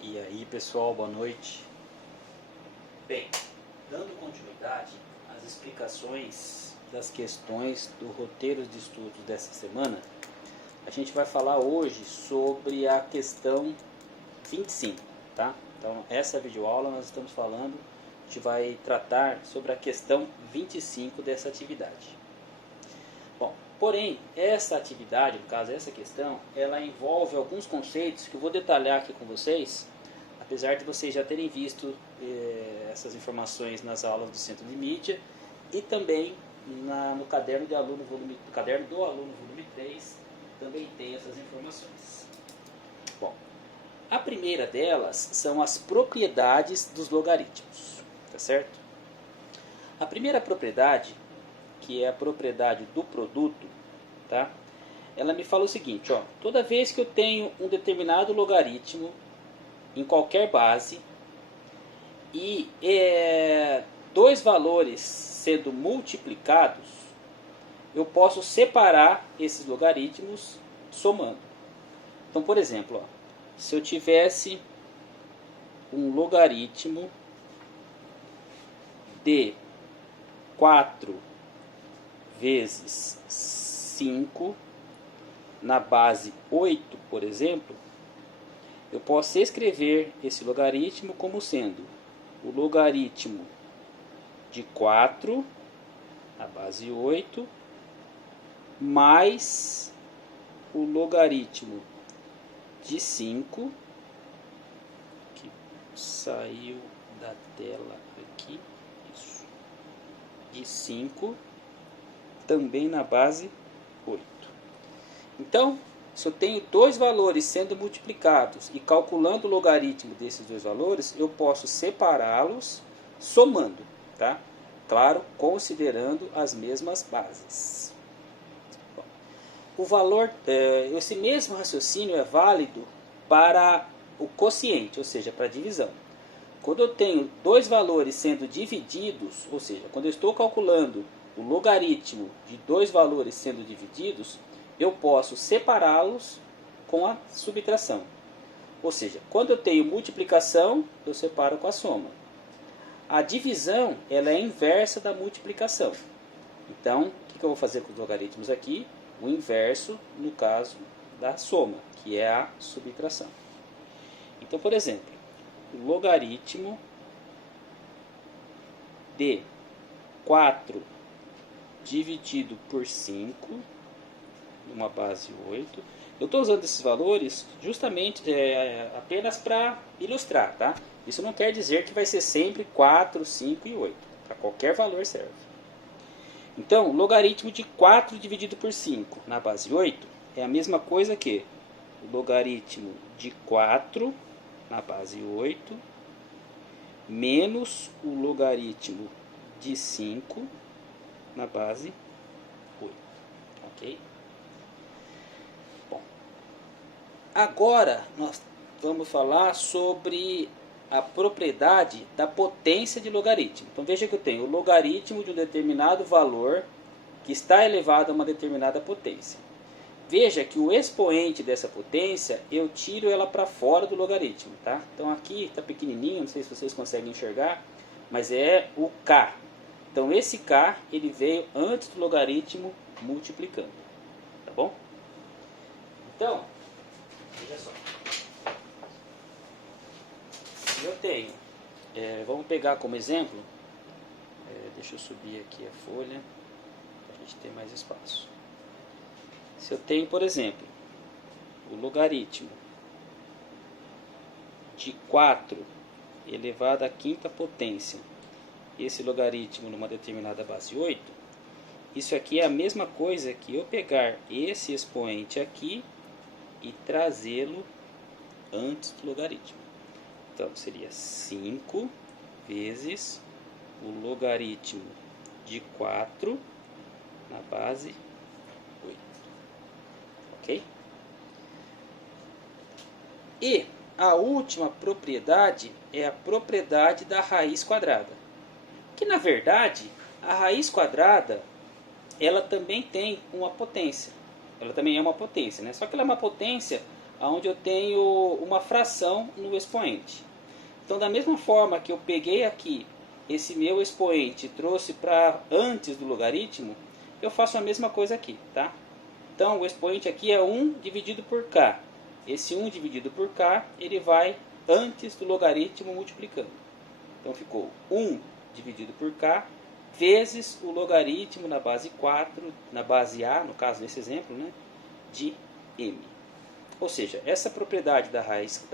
E aí pessoal, boa noite. Bem, dando continuidade às explicações das questões do roteiro de estudos dessa semana, a gente vai falar hoje sobre a questão 25, tá? Então essa videoaula nós estamos falando, a gente vai tratar sobre a questão 25 dessa atividade. Bom, porém, essa atividade, no caso essa questão, ela envolve alguns conceitos que eu vou detalhar aqui com vocês, apesar de vocês já terem visto essas informações nas aulas do Centro de Mídia e também no caderno do aluno volume 3, também tem essas informações. Bom, a primeira delas são as propriedades dos logaritmos, tá certo? A primeira propriedade, que é a propriedade do produto, tá? Ela me fala o seguinte, ó, toda vez que eu tenho um determinado logaritmo em qualquer base e dois valores sendo multiplicados, eu posso separar esses logaritmos somando. Então, por exemplo, ó, se eu tivesse um logaritmo de 4 vezes 5 na base 8, por exemplo, eu posso escrever esse logaritmo como sendo o logaritmo de 4 na base 8 mais o logaritmo de 5, que saiu da tela aqui, isso, de 5 também na base 8. Então, se eu tenho dois valores sendo multiplicados e calculando o logaritmo desses dois valores, eu posso separá-los somando, tá? Claro, considerando as mesmas bases. Bom, o valor, esse mesmo raciocínio é válido para o quociente, ou seja, para a divisão. Quando eu tenho dois valores sendo divididos, ou seja, quando eu estou calculando o logaritmo de dois valores sendo divididos, eu posso separá-los com a subtração. Ou seja, quando eu tenho multiplicação, eu separo com a soma. A divisão ela é inversa da multiplicação. Então, o que eu vou fazer com os logaritmos aqui? O inverso, no caso da soma, que é a subtração. Então, por exemplo, o logaritmo de 4 dividido por 5, uma base 8. Eu estou usando esses valores justamente apenas para ilustrar, tá? Isso não quer dizer que vai ser sempre 4, 5 e 8. Para qualquer valor serve. Então, logaritmo de 4 dividido por 5 na base 8 é a mesma coisa que o logaritmo de 4 na base 8 menos o logaritmo de 5 na base 8. Ok? Agora nós vamos falar sobre a propriedade da potência de logaritmo. Então veja que eu tenho o logaritmo de um determinado valor que está elevado a uma determinada potência. Veja que o expoente dessa potência, eu tiro ela para fora do logaritmo, tá? Então aqui está pequenininho, não sei se vocês conseguem enxergar, mas é o k. Então esse k ele veio antes do logaritmo multiplicando, tá bom? Então, veja só. Eu tenho, vamos pegar como exemplo, deixa eu subir aqui a folha, para a gente ter mais espaço. Se eu tenho, por exemplo, o logaritmo de 4 elevado à quinta potência, esse logaritmo numa determinada base 8, isso aqui é a mesma coisa que eu pegar esse expoente aqui e trazê-lo antes do logaritmo. Então, seria 5 vezes o logaritmo de 4 na base 8. Ok? E a última propriedade é a propriedade da raiz quadrada. Que, na verdade, a raiz quadrada ela também tem uma potência. Ela também é uma potência, né? Só que ela é uma potência onde eu tenho uma fração no expoente. Então, da mesma forma que eu peguei aqui esse meu expoente e trouxe para antes do logaritmo, eu faço a mesma coisa aqui, tá? Então, o expoente aqui é 1 dividido por k. Esse 1 dividido por k, ele vai antes do logaritmo multiplicando. Então, ficou 1 dividido por k vezes o logaritmo na base 4, na base a, no caso desse exemplo, né, de m. Ou seja, essa propriedade da raiz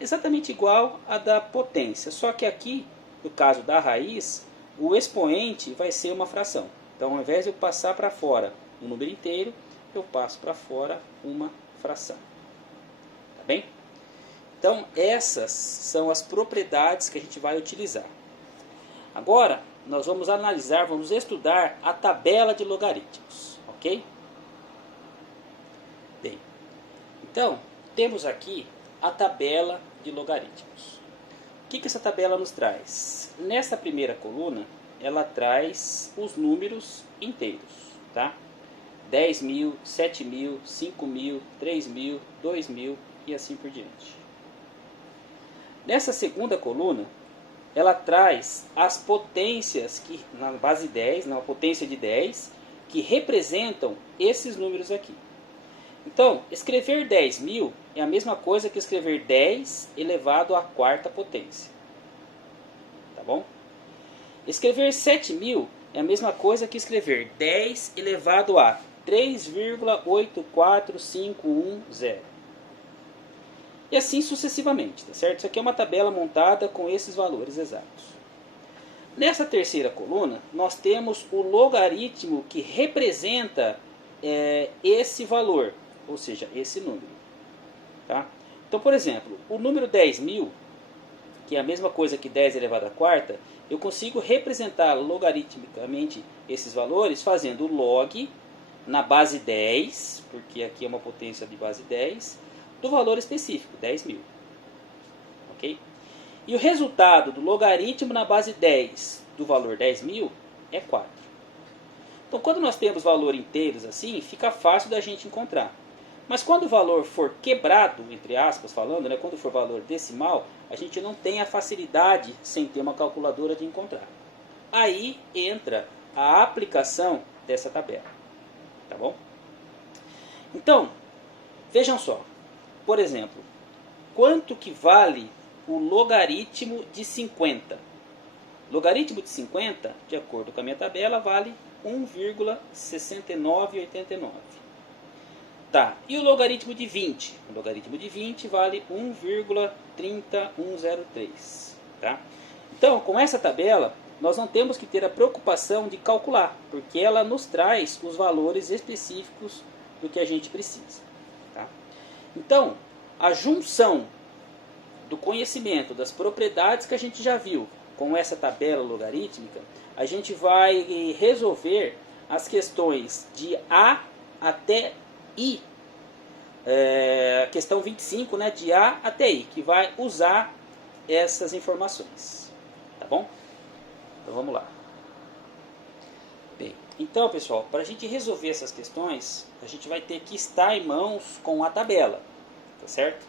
é exatamente igual à da potência, só que aqui, no caso da raiz, o expoente vai ser uma fração. Então, ao invés de eu passar para fora um número inteiro, eu passo para fora uma fração. Tá bem? Então, essas são as propriedades que a gente vai utilizar. Agora, nós vamos analisar, vamos estudar a tabela de logaritmos, ok? Bem, então, temos aqui a tabela de logaritmos. O que essa tabela nos traz? Nessa primeira coluna, ela traz os números inteiros, tá? 10.000, 7.000, 5.000, 3.000, 2.000 e assim por diante. Nessa segunda coluna, ela traz as potências que na base 10, na potência de 10, que representam esses números aqui. Então, escrever 10.000 é a mesma coisa que escrever 10 elevado à quarta potência. Tá bom? Escrever 7.000 é a mesma coisa que escrever 10 elevado a 3,84510. E assim sucessivamente, tá certo? Isso aqui é uma tabela montada com esses valores exatos. Nessa terceira coluna, nós temos o logaritmo que representa esse valor, ou seja, esse número. Tá? Então, por exemplo, o número 10.000, que é a mesma coisa que 10 elevado à quarta, eu consigo representar logaritmicamente esses valores fazendo log na base 10, porque aqui é uma potência de base 10, do valor específico, 10.000. Ok? E o resultado do logaritmo na base 10 do valor 10.000 é 4. Então, quando nós temos valor inteiros assim, fica fácil da gente encontrar. Mas quando o valor for quebrado, entre aspas falando, né, quando for valor decimal, a gente não tem a facilidade, sem ter uma calculadora, de encontrar. Aí entra a aplicação dessa tabela. Tá bom? Então, vejam só. Por exemplo, quanto que vale o logaritmo de 50? Logaritmo de 50, de acordo com a minha tabela, vale 1,6989. Tá, e o logaritmo de 20? O logaritmo de 20 vale 1,30103. Tá? Então, com essa tabela, nós não temos que ter a preocupação de calcular, porque ela nos traz os valores específicos do que a gente precisa. Tá? Então, a junção do conhecimento das propriedades que a gente já viu com essa tabela logarítmica, a gente vai resolver as questões de A até I, questão 25, né, de A até I, que vai usar essas informações. Tá bom? Então vamos lá. Bem, então pessoal, para a gente resolver essas questões, a gente vai ter que estar em mãos com a tabela, tá certo?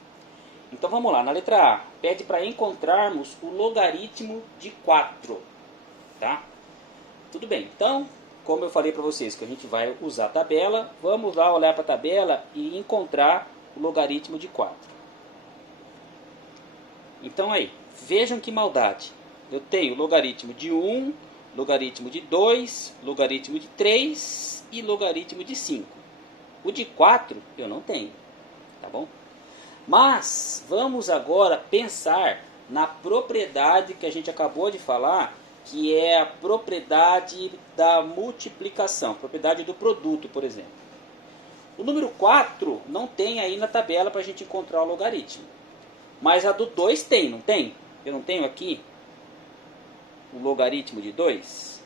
Então vamos lá, na letra A, pede para encontrarmos o logaritmo de 4, tá? Tudo bem, então, como eu falei para vocês que a gente vai usar a tabela, vamos lá olhar para a tabela e encontrar o logaritmo de 4. Então aí, vejam que maldade. Eu tenho logaritmo de 1, logaritmo de 2, logaritmo de 3 e logaritmo de 5. O de 4 eu não tenho, tá bom? Mas vamos agora pensar na propriedade que a gente acabou de falar, que é a propriedade da multiplicação, propriedade do produto, por exemplo. O número 4 não tem aí na tabela para a gente encontrar o logaritmo. Mas a do 2 tem, não tem? Eu não tenho aqui o logaritmo de 2?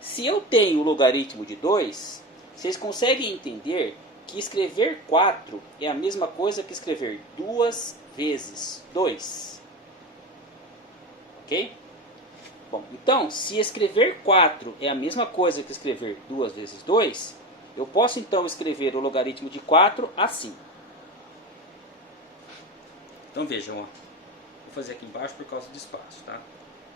Se eu tenho o logaritmo de 2, vocês conseguem entender que escrever 4 é a mesma coisa que escrever 2 vezes 2. Ok? Bom, então, se escrever 4 é a mesma coisa que escrever 2 vezes 2, eu posso então escrever o logaritmo de 4 assim. Então vejam, ó, vou fazer aqui embaixo por causa do espaço, tá?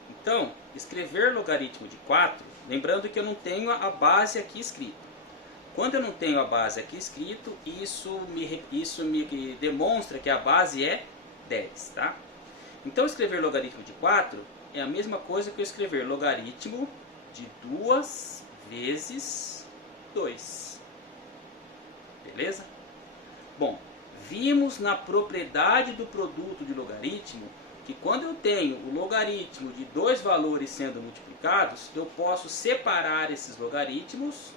Então, escrever logaritmo de 4, lembrando que eu não tenho a base aqui escrita. Quando eu não tenho a base aqui escrito, isso me demonstra que a base é 10, tá? Então, escrever logaritmo de 4 é a mesma coisa que eu escrever logaritmo de 2 vezes 2. Beleza? Bom, vimos na propriedade do produto de logaritmo que quando eu tenho o logaritmo de dois valores sendo multiplicados, eu posso separar esses logaritmos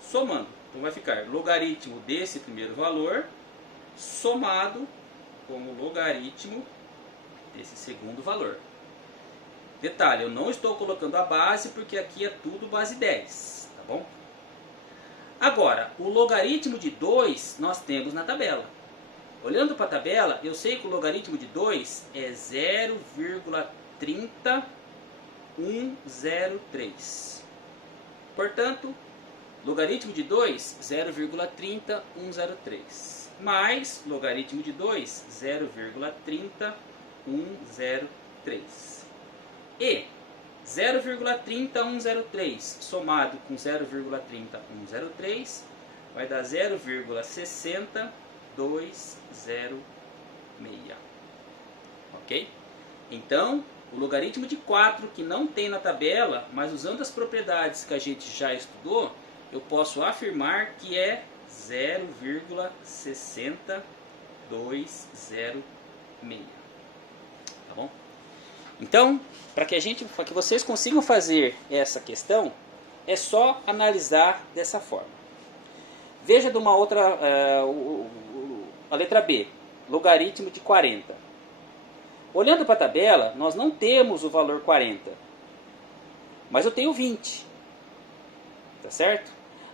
somando. Então vai ficar logaritmo desse primeiro valor somado como logaritmo desse segundo valor. Detalhe, eu não estou colocando a base porque aqui é tudo base 10, tá bom? Agora, o logaritmo de 2 nós temos na tabela. Olhando para a tabela, eu sei que o logaritmo de 2 é 0,30103. Portanto, logaritmo de 2, 0,30103. Mais logaritmo de 2, 0,30103. E 0,30103 somado com 0,30103 vai dar 0,60206. Ok? Então, o logaritmo de 4 que não tem na tabela, mas usando as propriedades que a gente já estudou, eu posso afirmar que é 0,60206. Tá bom? Então, para que vocês consigam fazer essa questão, é só analisar dessa forma. Veja de uma outra, a letra B, logaritmo de 40. Olhando para a tabela, nós não temos o valor 40, mas eu tenho 20. Tá certo?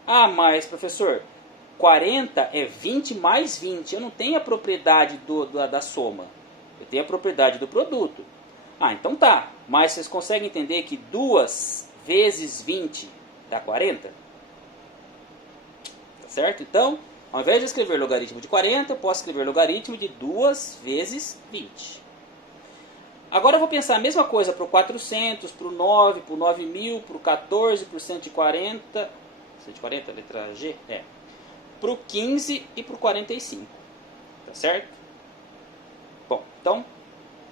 Ah, mas professor, 40 é 20 mais 20. Eu não tenho a propriedade da soma. Eu tenho a propriedade do produto. Ah, então tá. Mas vocês conseguem entender que 2 vezes 20 dá 40? Tá certo? Então, ao invés de escrever logaritmo de 40, eu posso escrever logaritmo de 2 vezes 20. Agora eu vou pensar a mesma coisa para o 400, para o 9, para o 9000, para o 14, para o 140... 140, letra G? É. Para o 15 e para o 45. Tá certo? Bom, então,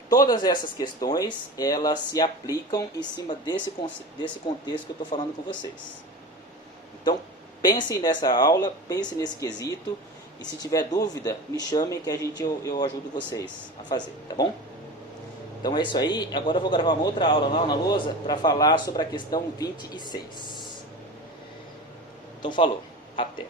todas essas questões, elas se aplicam em cima desse contexto que eu estou falando com vocês. Então, pensem nessa aula, pensem nesse quesito, e se tiver dúvida, me chamem que eu ajudo vocês a fazer, tá bom? Então é isso aí. Agora eu vou gravar uma outra aula lá na lousa para falar sobre a questão 26. Então falou. Até.